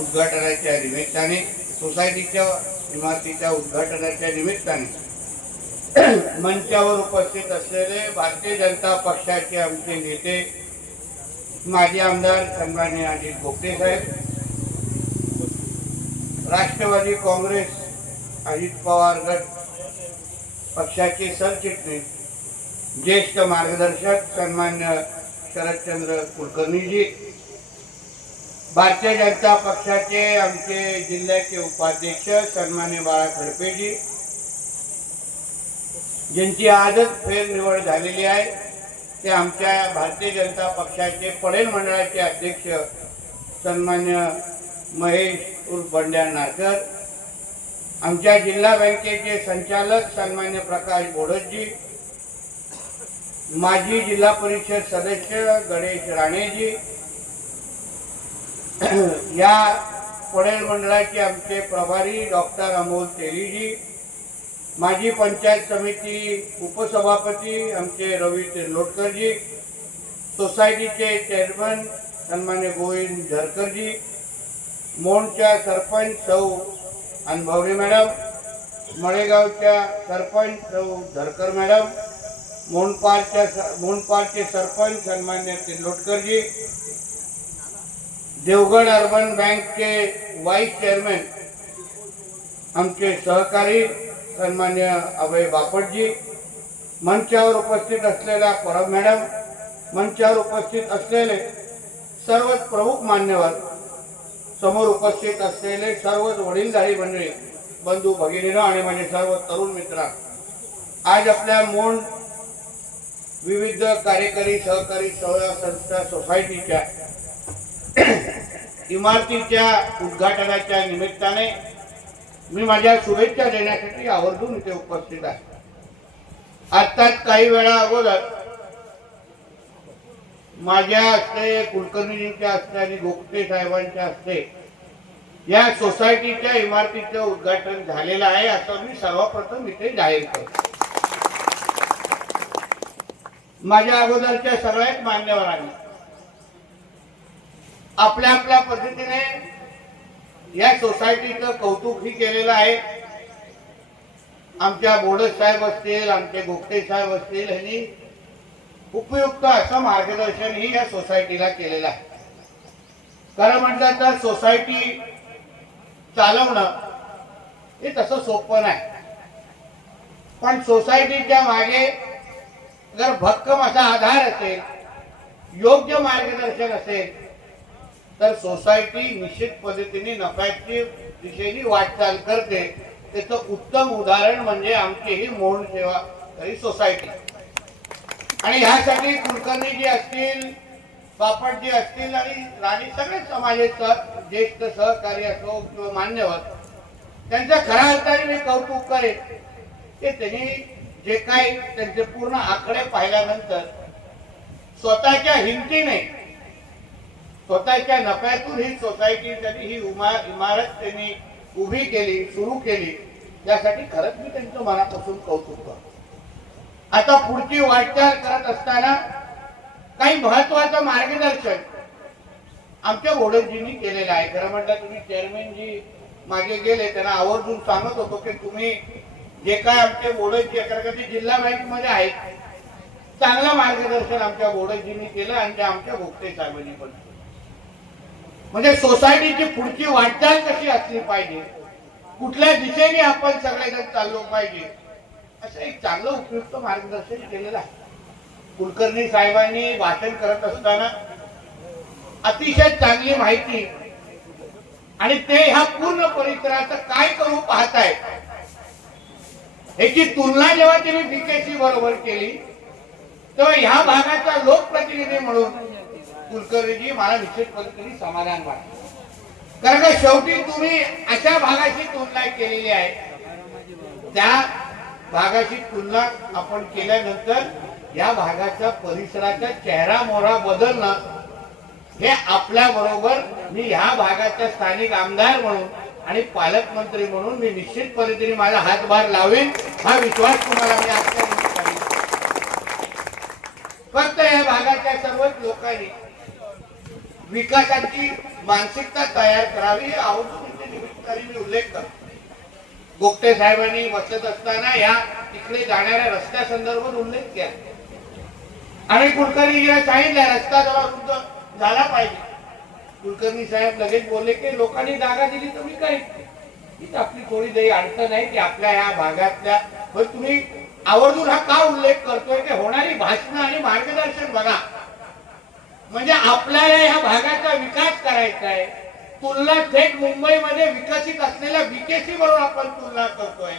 उद्घाटनाच्या निमित्ताने सोसायटीच्या इमारतीच्या उद्घाटनाच्या निमित्ताने मंचावर उपस्थित असलेले भारतीय जनता पक्षाचे आमचे नेते माजी आमदार सन्मान्य अजित गोपटे साहेब राष्ट्रवादी काँग्रेस अजित पवार गट पक्षाचे सरचिटणीस ज्येष्ठ मार्गदर्शक सन्मान्य शरदचंद्र कुलकर्णीजी भारतीय जनता पक्षाचे आमचे जिल्ह्याचे उपाध्यक्ष सन्मान्य बाळा खडपेजी. ज्यांची आजच फेरनिवड झालेली आहे ते आमच्या भारतीय जनता पक्षाचे पडेल मंडळाचे अध्यक्ष सन्मान्य महेश उर्फंड्या नारकर आमच्या जिल्हा बँकेचे संचालक सन्मान्य प्रकाश बोडतजी माजी जिल्हा परिषद सदस्य गणेश राणेजी या पडेल मंडळाचे आमचे प्रभारी डॉक्टर अमोल तेलीजी माजी पंचायत समिती उपसभापती आमचे रवी तेंडोटकरजी सोसायटीचे चेअरमन सन्मान्य गोविंद झरकरजी मोंडच्या सरपंच सौ अनभवरे मॅडम मळेगावच्या सरपंच सौ झरकर मॅडम मोनपालच्या स- मोनपालचे सरपंच सन्मान्य तेंडोटकरजी देवगड अर्बन बँकचे वाईस चेअरमॅन आमचे सहकारी सन्मान्य अभय बापटजी मंचावर उपस्थित असलेल्या परब मॅडम मंचावर उपस्थित असलेले सर्वच प्रमुख मान्यवर समोर उपस्थित असलेले सर्वच वडीलधारी मंडळी बंधू भगिनीनं आणि माझे सर्व तरुण मित्र आज आपल्या मोंड विविध कार्यकारी सहकारी सेवा संस्था सोसायटीच्या इमारतीच्या उद्घाटनाच्या निमित्ताने मी माझ्या शुभेच्छा देण्यासाठी आवर्जून इथे उपस्थित आहे. आत्ताच काही वेळा अगोदर माझ्या हस्ते कुलकर्णीजींच्या हस्ते आणि गोपटे साहेबांच्या हस्ते या सोसायटीच्या इमारतीचं उद्घाटन झालेलं आहे असं मी सर्वप्रथम इथे जाहीर करतो. माझ्या अगोदरच्या सगळ्याच मान्यवरांनी आपल्या आपल्या पद्धतीने या सोसायटीचं कौतुकही केलेलं आहे. आमच्या बोडस साहेब असतील आमचे गोपटे साहेब असतील यांनी उपयुक्त असं मार्गदर्शनही या सोसायटीला केलेलं आहे. खरं म्हटलं तर सोसायटी चालवणं हे तसं सोपं नाही. पण सोसायटीच्या मागे जर भक्कम असा आधार असेल योग्य मार्गदर्शन असेल तर सोसायटी निश्चित पद्धतीने नफ्याची दिशेने वाटचाल करते. त्याचं उत्तम उदाहरण म्हणजे आमची ही मोहन सेवा तरी सोसायटी आणि ह्यासाठी कुलकर्णी जी असतील बापट जी असतील आणि राणी सगळे समाजाचे ज्येष्ठ सहकारी असो किंवा मान्यवर त्यांचं खऱ्या अर्थाने मी कौतुक करेन. की त्यांनी जे काही त्यांचे पूर्ण आकडे पाहिल्यानंतर स्वतःच्या हिमतीने स्वतःच्या नफ्यातून ही सोसायटी त्यांनी ही उमा- इमारत त्यांनी उभी केली सुरू केली त्यासाठी खरंच मी त्यांचं मनापासून कौतुक करतो आता पुढची वाटचाल करत असताना काही महत्वाचं मार्गदर्शन आमच्या ओढकजींनी केलेलं आहे खरं म्हटलं तुम्ही चेअरमॅनजी मागे गेले त्यांना आवर्जून सांगत होतो की तुम्ही जे काय आमचे बोडजी कारण जिल्हा बँकमध्ये आहेत चांगलं मार्गदर्शन आमच्या बोडजींनी केलं आणि ते आमच्या भोगते साहेबांनी पण केलं. म्हणजे सोसायटीची पुढची वाटचाल कशी असली पाहिजे? कुठल्या दिशेने आपण सगळेजण चाललो पाहिजे? असं एक चांगलं उपयुक्त मार्गदर्शन केलेलं आहे. कुलकर्णी साहेबांनी भाषण करत असताना अतिशय चांगली माहिती आणि ते ह्या पूर्ण परिसराचं काय करू पाहताय याची तुलना जेव्हा त्यांनी बीकेसी बरोबर केली तेव्हा ह्या भागाचा लोकप्रतिनिधी म्हणून कुलकर्णीजी मला निश्चित पद्धतीने समाधान वाटतं. कारण का शेवटी तुम्ही अशा भागाची तुलना केलेली आहे. त्या भागाची तुलना आपण केल्यानंतर या भागाच्या परिसराचा चेहरा मोहरा बदलणं हे आपल्या बरोबर मी ह्या भागाचा स्थानिक आमदार म्हणून आणि पालकमंत्री म्हणून मी निश्चित पद्धतीने माझा हातभार लावेन हा विश्वास तुम्हाला मी आजच्या फक्त या भागाच्या सर्वच लोकांनी विकासाची मानसिकता तयार करावी हे आवडून निमित्ताने मी उल्लेख करतो. गोपटे साहेबांनी बसत असताना या तिकडे जाणाऱ्या रस्त्या संदर्भात उल्लेख केला. आणि कुलकर्णी सांगितलं रस्ता जवळ रुंद झाला पाहिजे. कुलकर्णी साहेब लगेच बोलले की लोकांनी जागा दिली तर मी काय इथं आपली थोडी काही अडचण आहे की आपल्या ह्या भागातल्या पण तुम्ही आवर्जून हा का उल्लेख करतोय की होणारी भाषणं आणि मार्गदर्शन बघा. म्हणजे आपल्याला ह्या भागाचा विकास करायचा आहे. तुलना थेट मुंबईमध्ये विकसित असलेल्या बीकेसी बरोबर आपण तुलना करतोय.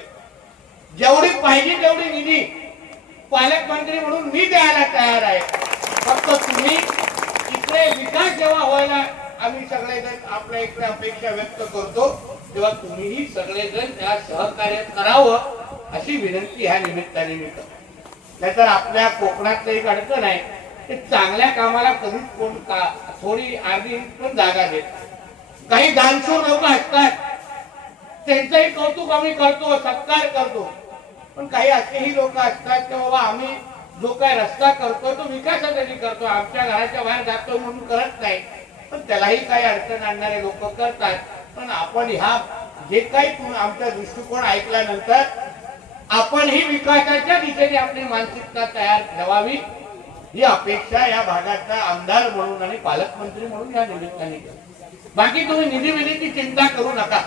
जेवढी पाहिजे तेवढी निधी पालकमंत्री म्हणून मी द्यायला तयार आहे. फक्त तुम्ही इकडे विकास जेव्हा व्हायला आम्ही सगळेजण आपल्या इकडे अपेक्षा व्यक्त करतो तेव्हा तुम्हीही सगळेजण त्या सहकार्य करावं अशी विनंती ह्या निमित्ताने मी नाही नाहीतर आपल्या कोकणातलं एक अडचण आहे ते चांगल्या कामाला कधीच कोण का थोडी आधी पण जागा देत काही दानशूर लोक असतात त्यांचंही कौतुक आम्ही करतो सत्कार करतो. पण काही असेही लोक असतात की बाबा आम्ही जो काय रस्ता करतो तो विकासासाठी करतो आमच्या घराच्या बाहेर जातो म्हणून करत नाही. पण त्यालाही काही अडचण आणणारे लोक करतात. पण आपण ह्या जे काही आमचा दृष्टिकोन ऐकल्यानंतर आपण ही विकासाच्या दिशेने आपली मानसिकता तयार ठेवावी. ही अपेक्षा या भागाचा आमदार म्हणून आणि पालकमंत्री म्हणून या निमित्ताने करतो. बाकी तुम्ही निधी विधीची चिंता करू नका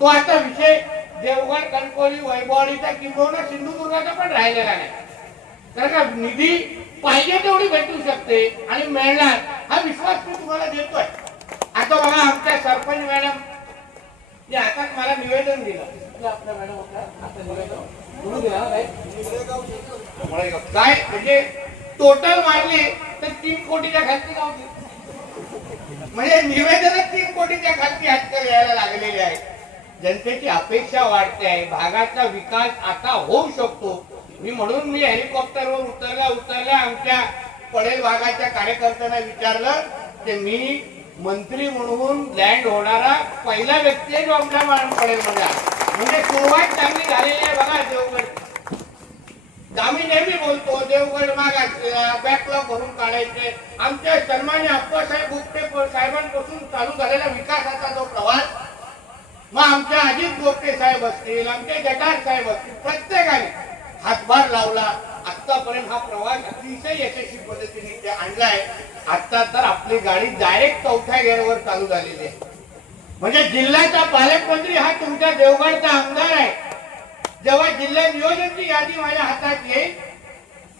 तो आता विषय देवगड कणकोली वैभववाडीचा किंबहुना सिंधुदुर्गाचा पण राहिलेला नाही कारण का निधी पाहिजे तेवढी भेटू शकते आणि मिळणार हा विश्वास मी तुम्हाला देतोय आता बघा आमच्या सरपंच मॅडम जे आता मला निवेदन दिलं आपल्या मॅडम? आता निवेदन. काय म्हणजे टोटल मारले तर तीन कोटीच्या खालती गाव म्हणजे निवेदनच तीन कोटीच्या खालती हटकर यायला लागलेले आहे जनतेची अपेक्षा वाढते आहे. भागाचा विकास आता होऊ शकतो. मी म्हणून मी हेलिकॉप्टरवर उतरल्या उतरल्या आमच्या पडेल भागाच्या कार्यकर्त्यांना विचारलं की मी मंत्री म्हणून लँड होणारा पहिला व्यक्ती आहे जो आमच्या पडेल म्हणजे सुरुवात चांगली झालेली आहे बघा देवगड आम्ही नेहमी बोलतो देवगड माग बॅकलॉग भरून काढायचे. आमच्या सन्मान्य अप्पासाहेब गुप्ते साहेबांपासून चालू झालेला विकासाचा जो प्रवास मग आमच्या अजित गोपटे साहेब असतील आमचे जटार साहेब असतील प्रत्येकाने हातभार लावला. आतापर्यंत हा प्रवास अतिशय यशस्वी पद्धतीने ते आणलाय आता तर आपली गाडी डायरेक्ट चौथ्या गेअरवर चालू झालेली आहे. म्हणजे जिल्ह्याचा पालकमंत्री हा तुमच्या देवगडचा आमदार आहे. जेव्हा जिल्हा नियोजनची यादी माझ्या हातात येईल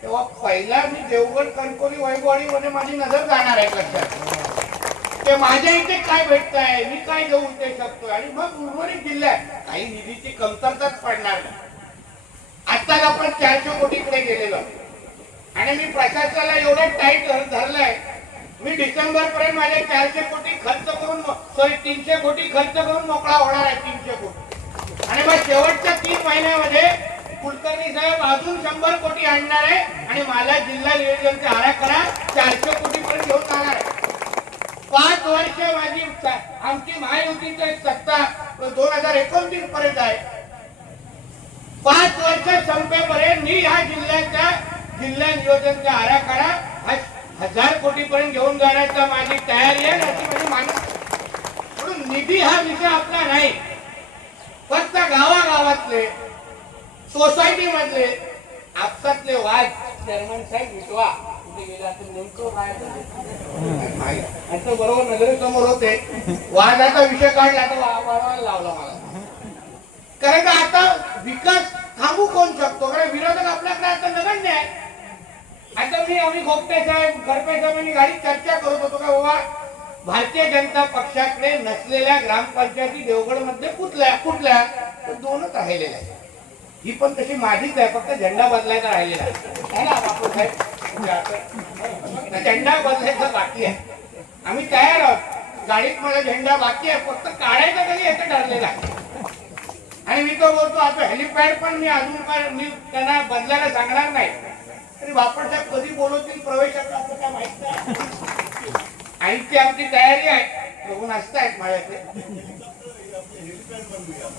तेव्हा पहिला मी देवगड कणकोली वैभववाडी मध्ये माझी नजर जाणार आहे लक्षात. ते माझ्या इथे काय भेटत आहे मी काय देऊ ते शकतो आणि मग उर्वरित जिल्ह्यात काही निधीची कमतरताच पडणार नाही. आत्ताच आपण चारशे कोटीकडे गेलेलो. आणि मी प्रशासनाला एवढं टाईट धरलंय मी डिसेंबर पर्यंत माझे चारशे कोटी खर्च करून सॉरी तीनशे कोटी खर्च करून मोकळा होणार आहे तीनशे कोटी. आणि मग शेवटच्या तीन महिन्यामध्ये कुलकर्णी साहेब अजून शंभर कोटी आणणार आहे आणि मला जिल्हा नियोजनचा आराखडा चारशे कोटी पर्यंत घेऊन जाणार आहे. पाच वर्ष माझी आमची महायुतीची सत्ता दोन हजार एकोणतीस पर्यंत आहे. पाच वर्ष संपेपर्यंत मी ह्या जिल्ह्याचा जिल्हा नियोजनचा आराखडा हजार कोटी पर्यंत घेऊन जाण्याचा माझी तयारी आहे अशी माझी मानस म्हणून निधी हा विषय आपला नाही. फक्त गावागावातले सोसायटी मधले आपसातले वाद चेअरमन साहेब विटवा कुठे गेला तर नेमकं काय नाही. आता बरोबर नजरेसमोर होते. वादाचा विषय काढला तर वाढवायला लावला मला. कारण का आता विकास थांबू कोण शकतो? कारण विरोधक आपल्याकडे आता नगण्य आहे. आता मी आम्ही गोपटे साहेब गडपे साहेबांनी गाडी चर्चा करत होतो का बाबा भारतीय जनता पक्षाकडे नसलेल्या ग्रामपंचायती देवगडमध्ये कुठल्या कुठल्या? तर दोनच राहिलेल्या आहेत. ही पण तशी माझीच आहे फक्त झेंडा बदलायचा राहिलेला आहे. ना झेंडा बदलायचा बाकी आहे. आम्ही तयार आहोत. गाडीत मला झेंडा बाकी आहे फक्त काढायचा तरी याचं ठरलेलं आहे. आणि मी तो बोलतो आता हेलिपॅड पण मी अजून काय मी त्यांना बदलायला सांगणार नाही. तरी बापट साहेब कधी बोलवतील प्रवेशाचा असं काय माहीत नाही. आणि ती आमची तयारी आहे. बघून असतायत माझ्याकडे.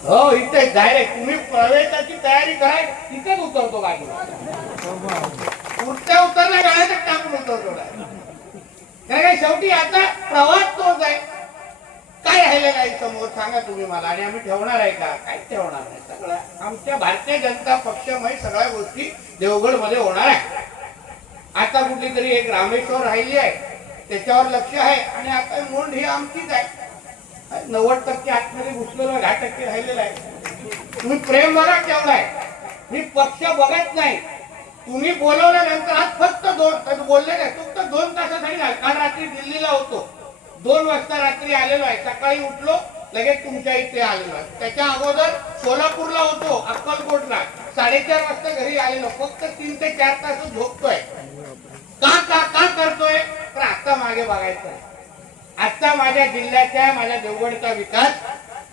हो इथे डायरेक्ट तुम्ही प्रवेशाची तयारी कराय तिथेच उतरतो गाडी. उठत्या उतरल्या गाड्यातच टाकून उतरतो काय शेवटी आता प्रवास तोच आहे. काय राहिलं आहे समोर? सांगा तुम्ही मला. आणि आम्ही ठेवणार आहे का? काय ठेवणार नाही. सगळं आमच्या भारतीय जनता पक्षमय सगळ्या गोष्टी देवगडमध्ये होणार आहे. आता कुठली तरी एक रामेश्वर राहिली आहे. त्याच्यावर लक्ष आहे आणि आता मुंड ही आमचीच आहे. नव्वद टक्के आतमध्ये घुसलेलं दहा टक्के राहिलेलं आहे. तुम्ही प्रेम बघा आहे. मी पक्ष बघत नाही. तुम्ही बोलवल्यानंतर आज फक्त दोन बोलले नाही फक्त दोन तासासाठी काल रात्री दिल्लीला होतो. दोन वाजता रात्री आलेलो आहे. सकाळी उठलो लगेच तुमच्या इथे आलेलो आहे. त्याच्या अगोदर सोलापूरला होतो अक्कलकोटला. साडेचार वाजता घरी आलेलो. फक्त तीन ते चार तास झोपतोय. का का का करतोय? तर आता मागे बघायचं आहे. आता माझ्या जिल्ह्याच्या माझ्या देवगडचा विकास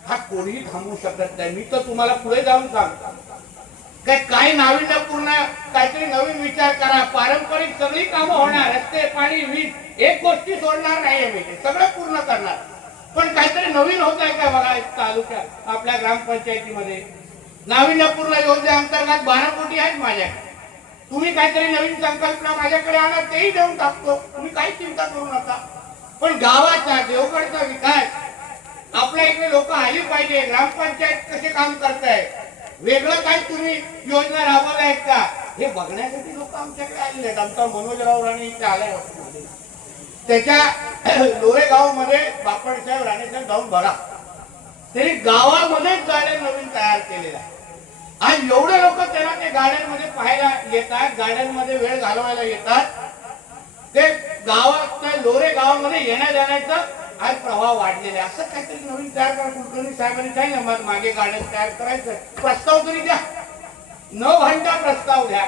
हा कोणीही थांबवू शकत नाही. मी तर तुम्हाला पुढे जाऊन सांगतो. काय काही नाविन्यपूर्ण काहीतरी नवीन विचार करा. पारंपरिक सगळी कामं होणार. रस्ते पाणी वीज एक गोष्टी सोडणार नाहीये मी ते सगळं पूर्ण करणार. पण काहीतरी नवीन होत आहे का बघा तालुक्यात आपल्या ग्रामपंचायतीमध्ये? नाविन्यपूर्ण योजनेअंतर्गत बारा कोटी आहेत माझ्याकडे. तुम्ही काहीतरी नवीन संकल्पना माझ्याकडे आणा तेही देऊन टाकतो. तुम्ही काही चिंता करू नका. पण गावाचा देवगडचा विकास आपल्या इकडे लोक आली पाहिजे. ग्रामपंचायत कसे काम करताय? वेगळं काही तुम्ही योजना राबवल्या आहेत का? हे बघण्यासाठी लोक आमच्याकडे आलेले आहेत. आमचा मनोजराव राणे इथे आलाय त्याच्या लोरेगावमध्ये बापड साहेब जाऊन बघा. तरी गावामध्येच जायला नवीन तयार केलेलं आहे. आज एवढे लोक गार्डनमध्ये पाहायला येतात गार्डनमध्ये वेळ घालवायला येतात. ते गावात लोरे गावामध्ये येण्या जाण्याचा आज प्रभाव वाढलेला आहे. असं काहीतरी नवीन तयार करा. कुलकर्णी साहेबांनी काही मग मागे गार्डन तयार करायचं. प्रस्ताव तरी द्या. नऊ घंटा प्रस्ताव द्या.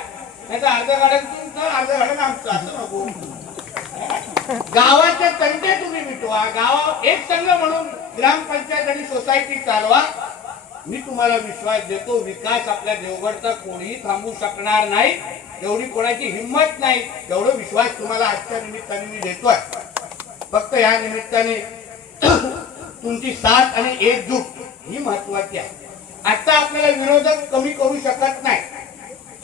नाही तर अर्ध गार्डन तुमचं अर्ध गार्डन आमचं. असं नको. गावाच्या तंटे तुम्ही मिटवा. गावा एक संघ म्हणून ग्रामपंचायत आणि सोसायटी चालवा. मी तुम्हाला विश्वास देतो विकास आपल्या देवगडचा कोणीही थांबू शकणार नाही. एवढी कोणाची हिंमत नाही. एवढं विश्वास तुम्हाला आजच्या निमित्ताने मी देतोय. फक्त या निमित्ताने तुमची साथ आणि एकजूट ही महत्वाची आहे. आता आपल्याला विरोधक कमी करू शकत नाही.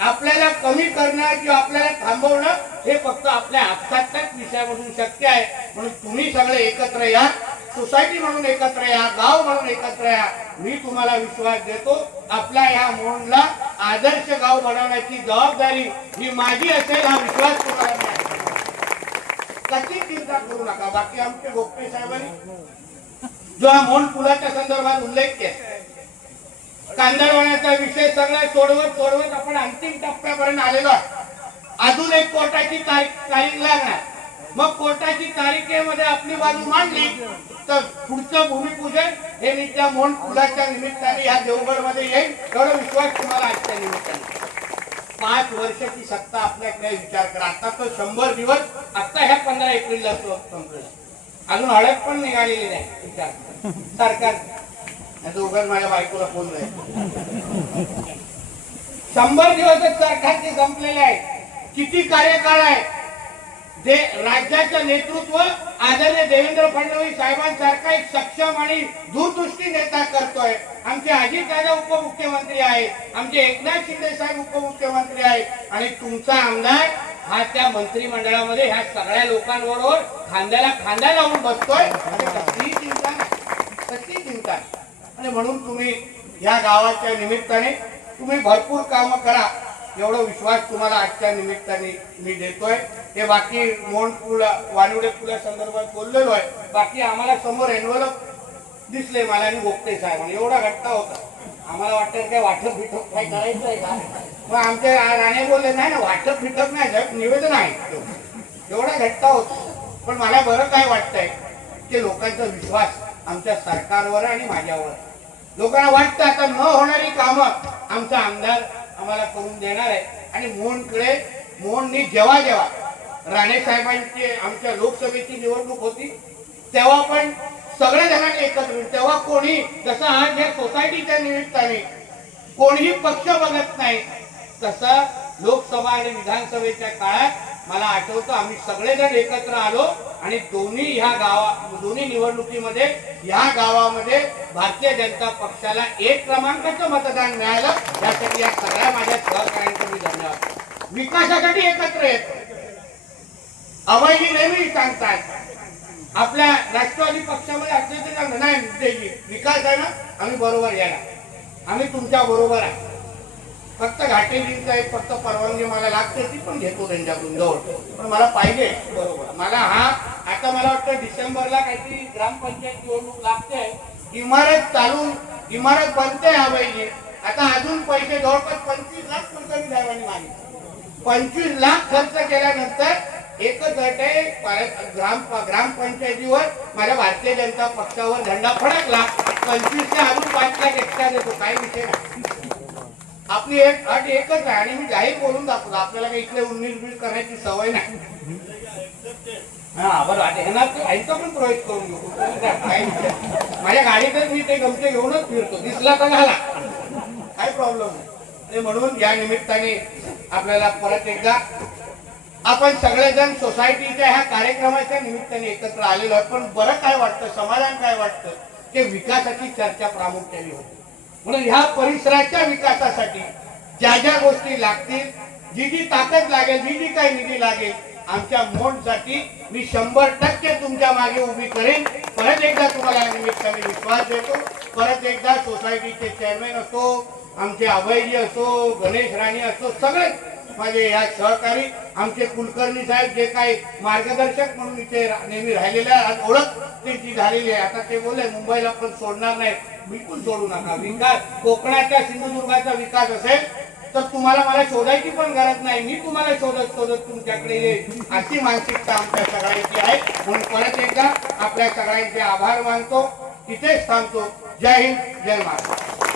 आपल्याला कमी करणं किंवा आपल्याला थांबवणं हे फक्त आपल्या हाताच्याच विषयामधून शक्य आहे. म्हणून तुम्ही सगळे एकत्र या. सोसायटी म्हणून एकत्र या गाव म्हणून एकत्र या. मी तुम्हाला विश्वास देतो आपल्या या मोहनला आदर्श गाव बनवण्याची जबाबदारी ही माझी असेल हा विश्वास तुम्हाला मी कशी चिंता करू नका. बाकी आमचे गोपटे साहेबांनी जो हा मोहन पुलाच्या संदर्भात उल्लेख केला. कांदळवाण्याचा विषय सगळा सोडवत सोडवत आपण अंतिम टप्प्यापर्यंत आलेलो आहे. अजून एक कोर्टाची तारीख तारीख लागणार. मग कोर्टाची तारीखेमध्ये आपली बाजू मांडली तर पुढचं भूमिपूजन हे मी त्या मोहन फुलाच्या निमित्ताने या देवगडमध्ये येईल एवढा विश्वास तुम्हाला आजच्या निमित्ताने. पाच वर्षाची सत्ता आपल्याकडे विचार करा. आता तर शंभर दिवस आता ह्या पंधरा एप्रिलला तो संपलेला. अजून हळद पण निघालेली नाही विचार सरकार नाही माझ्या बायकोला फोन नाही शंभर दिवसच सरकारचे संपलेले आहेत. किती कार्यकाळ आहे? जे राज्याचं नेतृत्व आदरणीय देवेंद्र फडणवीस साहेबांसारखा एक सक्षम आणि दूरदृष्टी नेता करतोय. आमचे अजित दादा उपमुख्यमंत्री आहेत आमचे एकनाथ शिंदे साहेब उपमुख्यमंत्री आहेत आणि तुमचा आमदार हा त्या मंत्रिमंडळामध्ये ह्या सगळ्या लोकांबरोबर खांद्याला खांदा लावून बसतोय. आणि कसलीही चिंता नाही कसलीही चिंता आणि म्हणून तुम्ही या गावाच्या निमित्ताने तुम्ही भरपूर कामं करा. एवढा विश्वास तुम्हाला आजच्या निमित्ताने मी देतोय. ते बाकी मोंड पुला वानवडे पुला संदर्भात बोललेलो आहे. बाकी आम्हाला समोर एनवलप दिसले मला आणि गोपते साहेब एवढा घट्टा होता. आम्हाला वाटतं काय वाटप बिटप काय करायचं आहे का? मग आमचे राणे बोलले नाही ना वाटप बिटप नाही साहेब निवेदन आहे. एवढा घट्टा होता. पण मला बरं काय वाटतंय की लोकांचा विश्वास आमच्या सरकारवर आणि माझ्यावर लोकांना वाटतं आता न होणारी कामं आमचा आमदार आम्हाला करून देणार आहे. आणि मोहनकडे मोहननी जेव्हा जेव्हा राणे साहेबांची आमच्या लोकसभेची निवडणूक होती तेव्हा पण सगळ्या जणांनी एकत्र तेव्हा कोणी जसं आज या सोसायटीच्या निमित्ताने कोणीही पक्ष बघत नाही तसं लोकसभा आणि विधानसभेच्या काळात मला आठवतं आम्ही सगळेजण एकत्र आलो आणि दोन्ही ह्या गावा दोन्ही निवडणुकीमध्ये ह्या गावामध्ये भारतीय जनता पक्षाला एक क्रमांकाचं मतदान मिळालं. यासाठी या सगळ्या माझ्या सहकार्यांचं मी धन्यवाद. विकासासाठी एकत्र येत. अभयजी नेहमी सांगतात आपल्या राष्ट्रवादी पक्षामध्ये असले ते नाही विकास आहे ना? आम्ही बरोबर यायला. आम्ही तुमच्या बरोबर आहे. फक्त घाटेजींचा एक फक्त परवानगी मला लागते ती पण घेतो त्यांच्याकडून जवळ पण मला पाहिजे बरोबर. मला हा आता मला वाटतं डिसेंबरला काहीतरी ग्रामपंचायत निवडणूक लागते. इमारत चालून इमारत बनते हवायची आता अजून पैसे जवळपास पंचवीस लाख कुलकर्णी साहेबांनी मागितले. पंचवीस लाख खर्च केल्यानंतर एकच अट आहे ग्राम ग्रामपंचायतीवर माझ्या भारतीय जनता पक्षावर झेंडा फडकला. पंचवीस ते अजून पाच लाख एक्स्ट्रा देतो काही विषय नाही. आपली एक अट एकच आहे आणि मी जाहीर बोलून दाखवतो. आपल्याला काही इकडे उन्नीस बीस करायची सवय नाही. हा बरं ह्यांना ते- पण प्रवेश करून घेऊ माझ्या गाडीतच मी ते गमते घेऊनच फिरतो. दिसला तर घाला काही प्रॉब्लेम नाही ते म्हणून या निमित्ताने आपल्याला परत एकदा आपण सगळेजण सोसायटीच्या ह्या कार्यक्रमाच्या निमित्ताने एकत्र आलेलो आहे पण बरं काय वाटतं? समाधान काय वाटतं? की विकासाची चर्चा प्रामुख्याने होती. म्हणून ह्या परिसराच्या विकासासाठी ज्या ज्या गोष्टी लागतील जी जी ताकद लागेल जी जी काही निधी लागेल आमच्या मोडसाठी मी शंभर टक्के तुमच्या मागे उभी करेन. परत एकदा तुम्हाला या निमित्ताने विश्वास देतो. परत एकदा सोसायटीचे चेअरमॅन असो आमचे अभयजी असो गणेश राणे असो सगळे माझे या सहकारी आमचे कुलकर्णी साहेब जे काही मार्गदर्शक म्हणून इथे नेहमी राहिलेले ओळख त्यांची झालेली आहे. आता ते बोलले मुंबईला पण सोडणार नाही. बिलकुल सोडू नका. विकास कोकणाच्या सिंधुदुर्गाचा विकास असेल तर तुम्हाला मला शोधायची पण गरज नाही. मी तुम्हाला शोधत शोधत तुमच्याकडे येईल अशी मानसिकता आमच्या सगळ्यांची आहे. म्हणून परत एकदा आपल्या सगळ्यांचे आभार मानतो. तिथेच थांबतो. जय हिंद जय महाराष्ट्र.